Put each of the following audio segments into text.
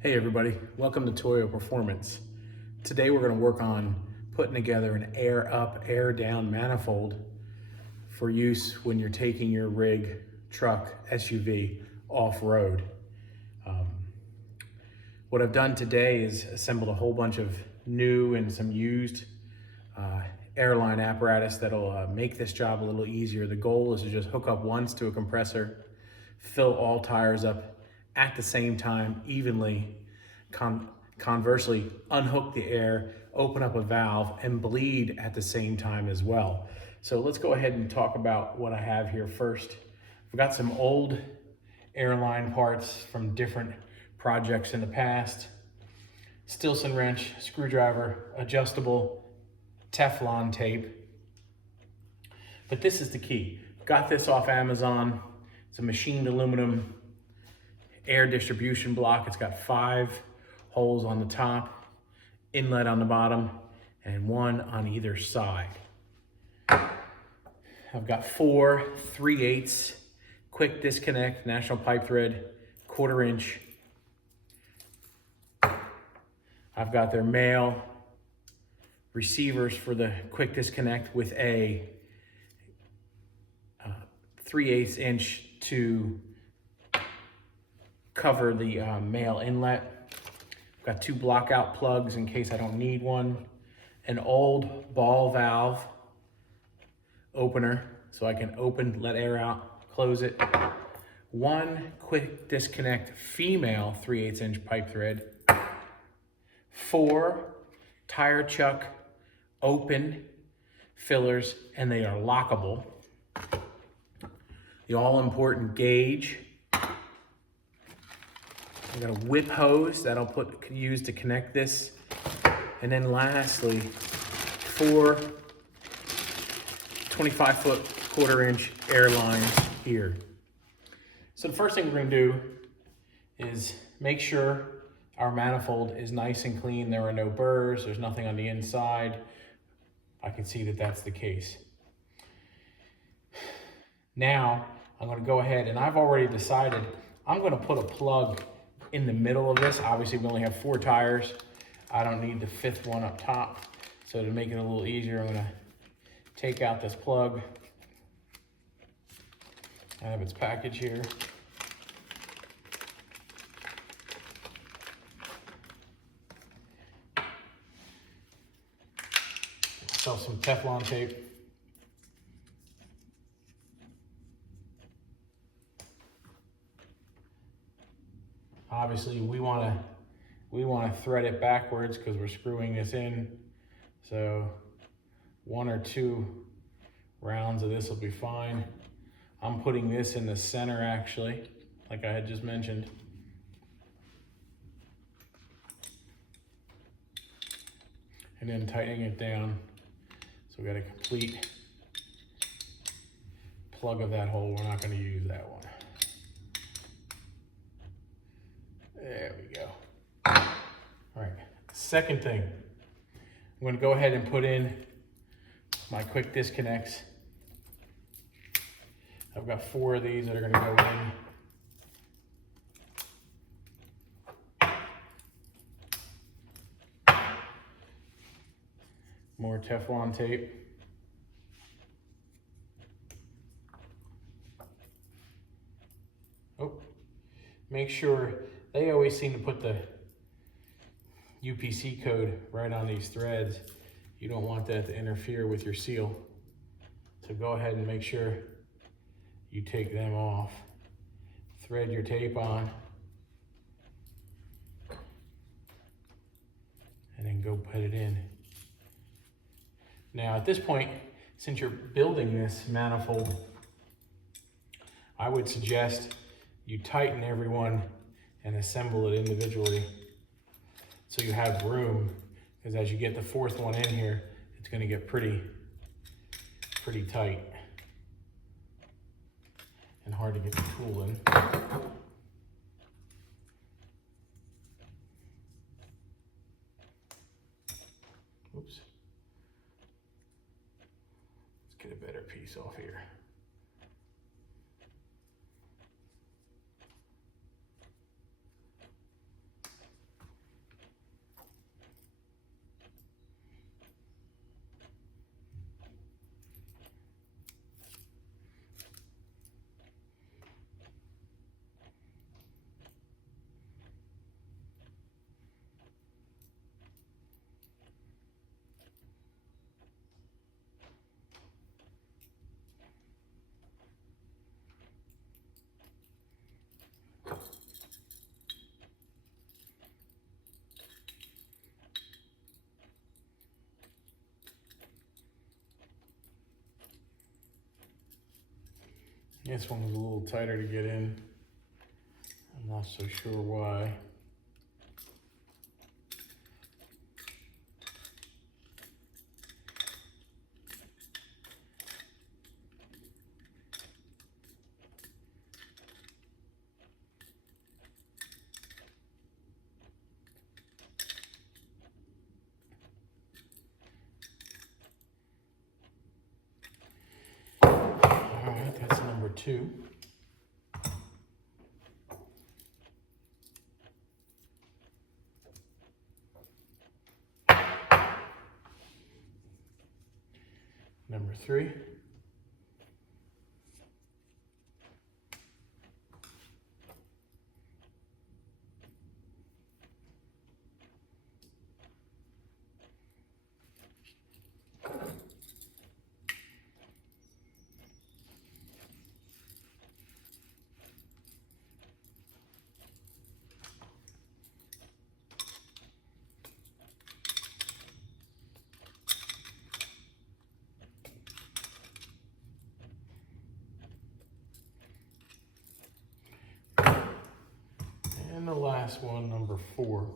Hey everybody, welcome to Toyo Performance. Today we're going to work on putting together an air up, air down manifold for use when you're taking your rig, truck, SUV off-road. What I've done today is assembled a whole bunch of new and some used airline apparatus that'll make this job a little easier. The goal is to just hook up once to a compressor, fill all tires up at the same time evenly. Conversely, unhook the air, open up a valve, and bleed at the same time as well. So let's go ahead and talk about what I have here first. I've got some old airline parts from different projects in the past. Stilson wrench, screwdriver, adjustable Teflon tape. But this is the key. Got this off Amazon. It's a machined aluminum air distribution block. It's got 5 holes on the top, inlet on the bottom, and 1 on either side. I've got 4 3/8 quick disconnect national pipe thread 1/4 inch. I've got their male receivers for the quick disconnect with a 3/8 inch to cover the male inlet. I've got 2 block out plugs in case I don't need one. An old ball valve opener so I can open, let air out, close it. 1 quick disconnect female 3/8 inch pipe thread. 4 tire chuck open fillers, and they are lockable. The all-important gauge. I got a whip hose that I'll use to connect this. And then lastly, 4 25-foot 1/4 inch air lines here. So the first thing we're gonna do is make sure our manifold is nice and clean. There are no burrs, there's nothing on the inside. I can see that that's the case. Now, I'm gonna go ahead, and I've already decided I'm gonna put a plug in the middle of this. Obviously, we only have 4 tires. I don't need the 5th one up top. So to make it a little easier, I'm gonna take out this plug. I have its package here. Some Teflon tape. Obviously, we want to thread it backwards because we're screwing this in. So 1 or 2 rounds of this will be fine. I'm putting this in the center actually, like I had just mentioned. And then tightening it down. So we got a complete plug of that hole. We're not going to use that one. There we go. All right, second thing. I'm going to go ahead and put in my quick disconnects. I've got 4 of these that are going to go in. More Teflon tape. Oh, make sure, they always seem to put the UPC code right on these threads. You don't want that to interfere with your seal. So go ahead and make sure you take them off. Thread your tape on. And then go put it in. Now at this point, since you're building this manifold, I would suggest you tighten every one and assemble it individually so you have room, because as you get the 4th one in here, it's going to get pretty tight and hard to get the tool in. Oops. Let's get a better piece off here. This one was a little tighter to get in. I'm not so sure why. All right, that's number 2. Number 3. And the last one, number 4.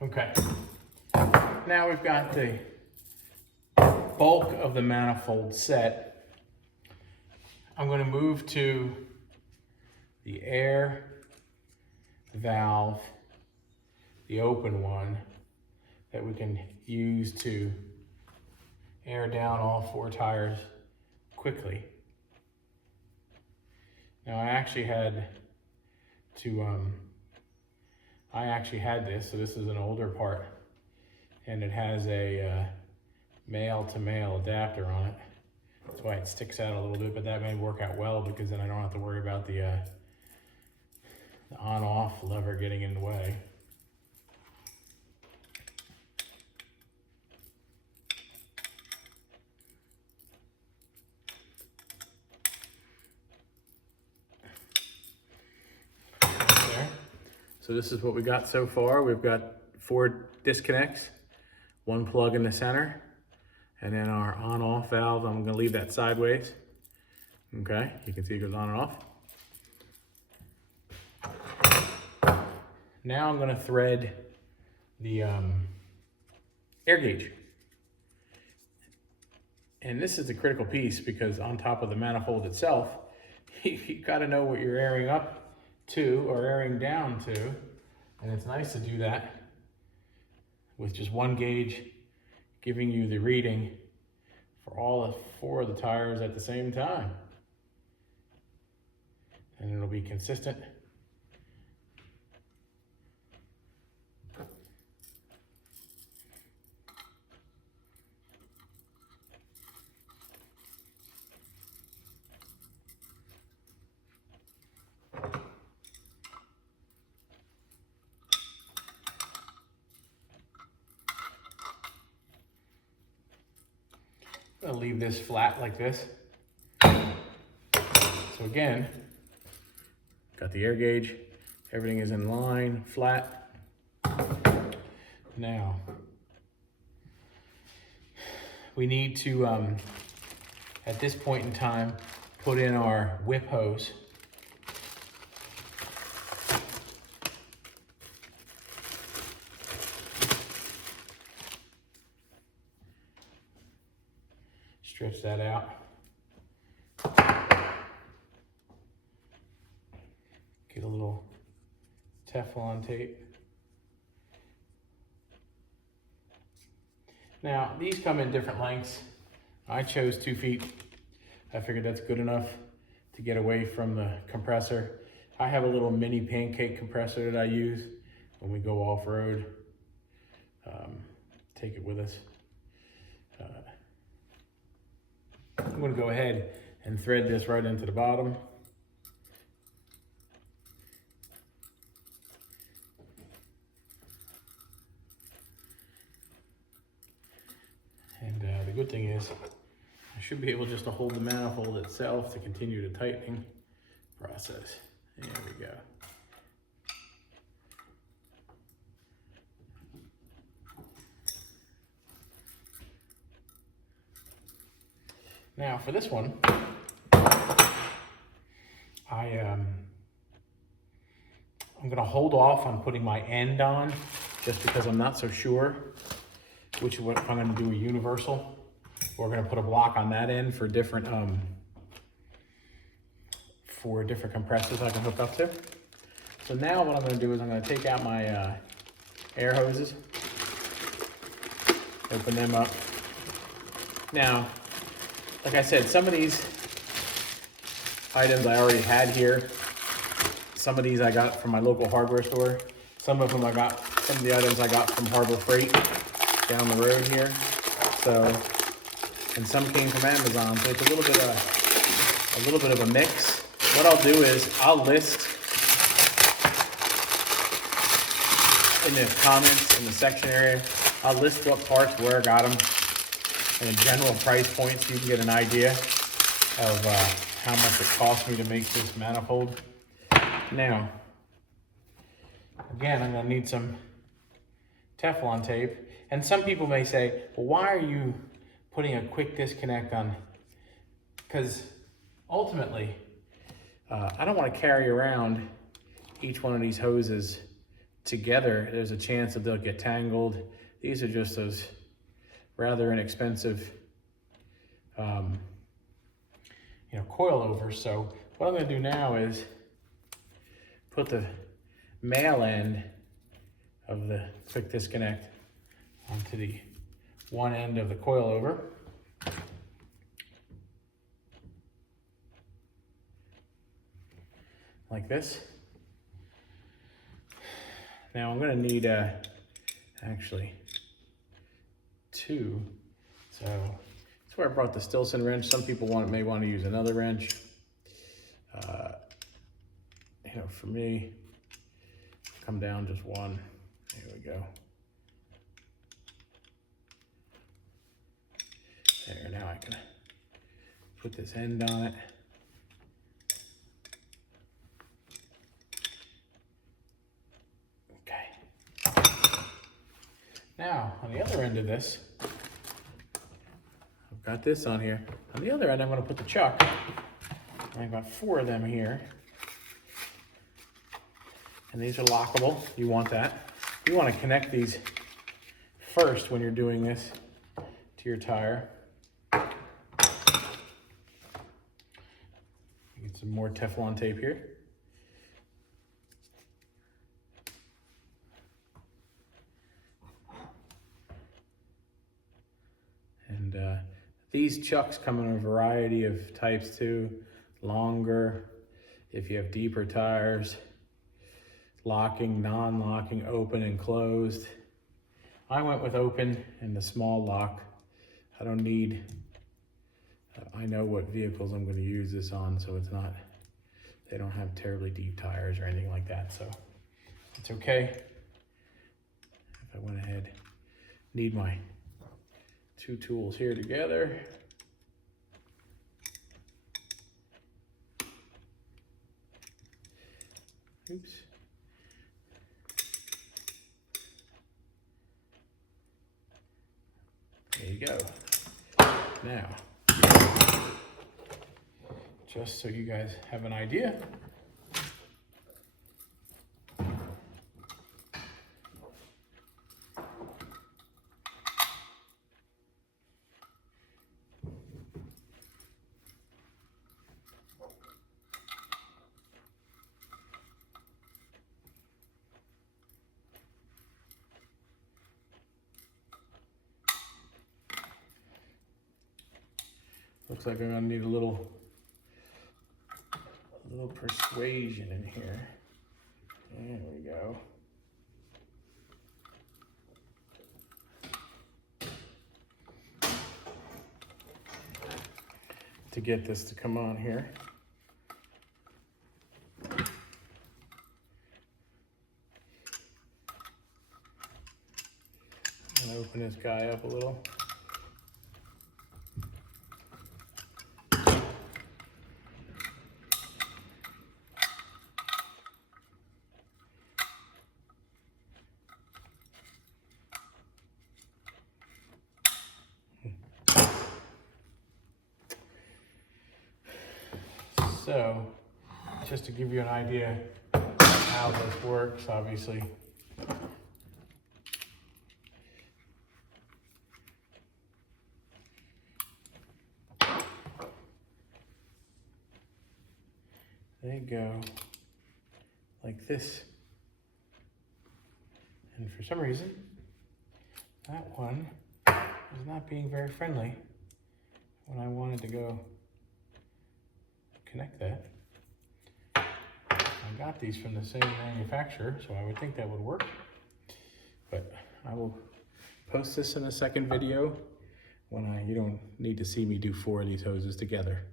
Okay, now we've got the bulk of the manifold set. I'm going to move to the air valve, the open one, that we can use to air down all 4 tires quickly. Now I actually had this, so this is an older part, and it has a male-to-male adapter on it. That's why it sticks out a little bit, but that may work out well because then I don't have to worry about the on-off lever getting in the way. So this is what we got so far. We've got 4 disconnects, 1 plug in the center, and then our on-off valve, I'm gonna leave that sideways. Okay, you can see it goes on and off. Now I'm gonna thread the air gauge. And this is the critical piece because on top of the manifold itself, you gotta know what you're airing up to or airing down to, and it's nice to do that with just 1 gauge giving you the reading for all 4 of the tires at the same time, and it'll be consistent. I'll leave this flat like this. So again, got the air gauge, everything is in line, flat. Now, we need to, at this point in time, put in our whip hose. Stretch that out. Get a little Teflon tape. Now, these come in different lengths. I chose 2 feet. I figured that's good enough to get away from the compressor. I have a little mini pancake compressor that I use when we go off-road. Take it with us. I'm going to go ahead and thread this right into the bottom. And the good thing is I should be able just to hold the manifold itself to continue the tightening process. There we go. Now for this one, I'm gonna hold off on putting my end on just because I'm not so sure if I'm gonna do a universal. We're gonna put a block on that end for different compressors I can hook up to. So now what I'm gonna do is I'm gonna take out my air hoses, open them up. Now, like I said, some of these items I already had here. Some of these I got from my local hardware store. Some of the items I got from Harbor Freight down the road here. So, and some came from Amazon. So it's a little bit of a mix. What I'll do is I'll list in the comments in the section area. I'll list what parts, where I got them, and a general price point so you can get an idea of how much it cost me to make this manifold. Now, again, I'm gonna need some Teflon tape. And some people may say, well, why are you putting a quick disconnect on? Because ultimately, I don't wanna carry around each one of these hoses together. There's a chance that they'll get tangled. These are just those rather inexpensive coilovers. So what I'm gonna do now is put the male end of the quick disconnect onto the one end of the coilover. Like this. Now I'm gonna need actually two. So that's where I brought the Stilson wrench. Some people may want to use another wrench. For me, come down just one. There we go. There, now I can put this end on it. Okay. Now, on the other end of this, I've got this on here. On the other end, I'm going to put the chuck. I've got 4 of them here. And these are lockable. You want that. You want to connect these first when you're doing this to your tire. Get some more Teflon tape here. And these chucks come in a variety of types too. Longer, if you have deeper tires. Locking, non-locking, open and closed. I went with open and the small lock. I don't need, I know what vehicles I'm going to use this on, so it's not, they don't have terribly deep tires or anything like that, so it's okay. If I went ahead, need my 2 tools here together. Oops. There you go. Now, just so you guys have an idea, looks like I'm gonna need a little little persuasion in here. There we go. To get this to come on here. And open this guy up a little. So, just to give you an idea how this works, obviously. They go like this. And for some reason, that one is not being very friendly when I wanted to go connect that. I got these from the same manufacturer, so I would think that would work. But I will post this in a second video when you don't need to see me do 4 of these hoses together.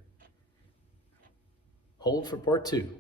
Hold for part 2.